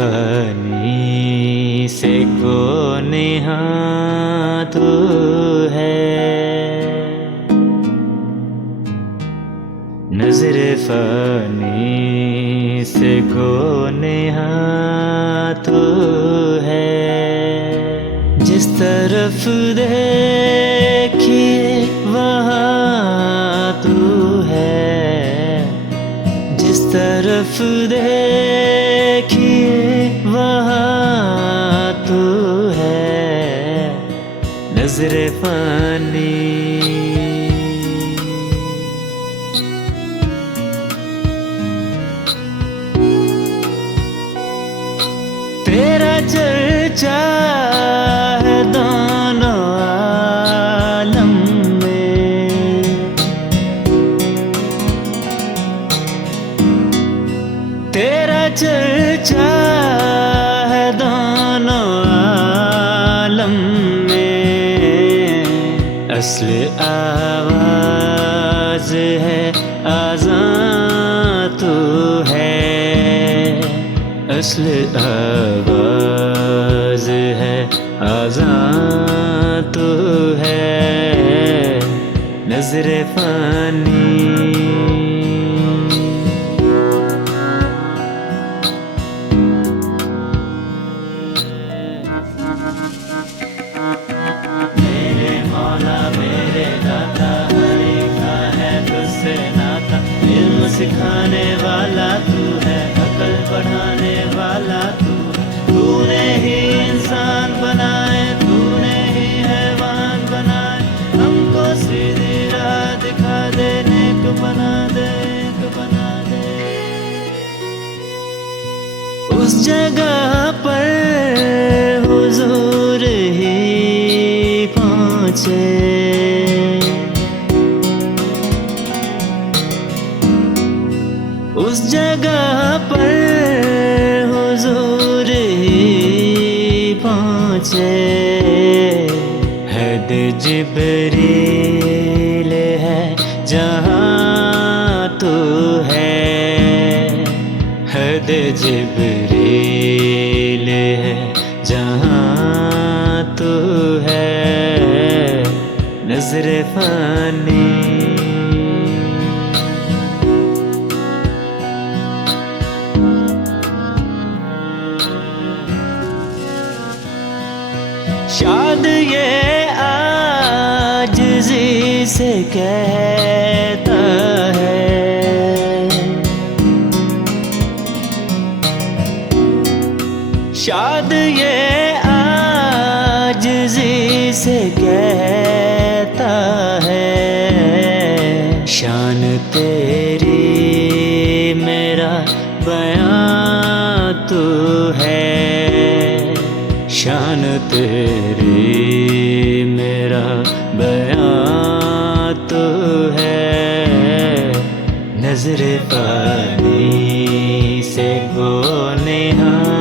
Funny से कोने हाथ है, नजरे फनी से कोने हाथ है। जिस तरफ देखिए वहाँ तू है, जिस तरफ देखिए वहाँ तू है, नजरे फनी। तेरा चर्चा है दोनों आलम में, तेरा चर्चा है दोनों आलम में। असली आवाज है आज़ां तू है, असली आवाज है आज़ां तू है, नजरे फनी। मेरे मौला मेरे दाता, हर एक का है तुझसे नाता। इल्म सिखाने वाला तू है, अकल बढ़ाने वाला तू है। तूने ही इंसान बनाए, तूने ही हैवान बनाए। हमको सीधी राह दिखा दे, नेक बना दे, नेक बना दे। उस जगह पर हुजूर ही पहुँचे, उस जगह पर हुजूर ही पहुँचे। हद जिब्रील है जहाँ तू है, हद जिब्रील है जहाँ तू है, नजरे फनी। शाद ये आजिज़ी से कहता है, शाद ये आजिज़ी से कहता है। शान तेरी मेरा बयां तू है, शान तेरी मेरा बयां तो है, नजरे फनी से कोने हाथ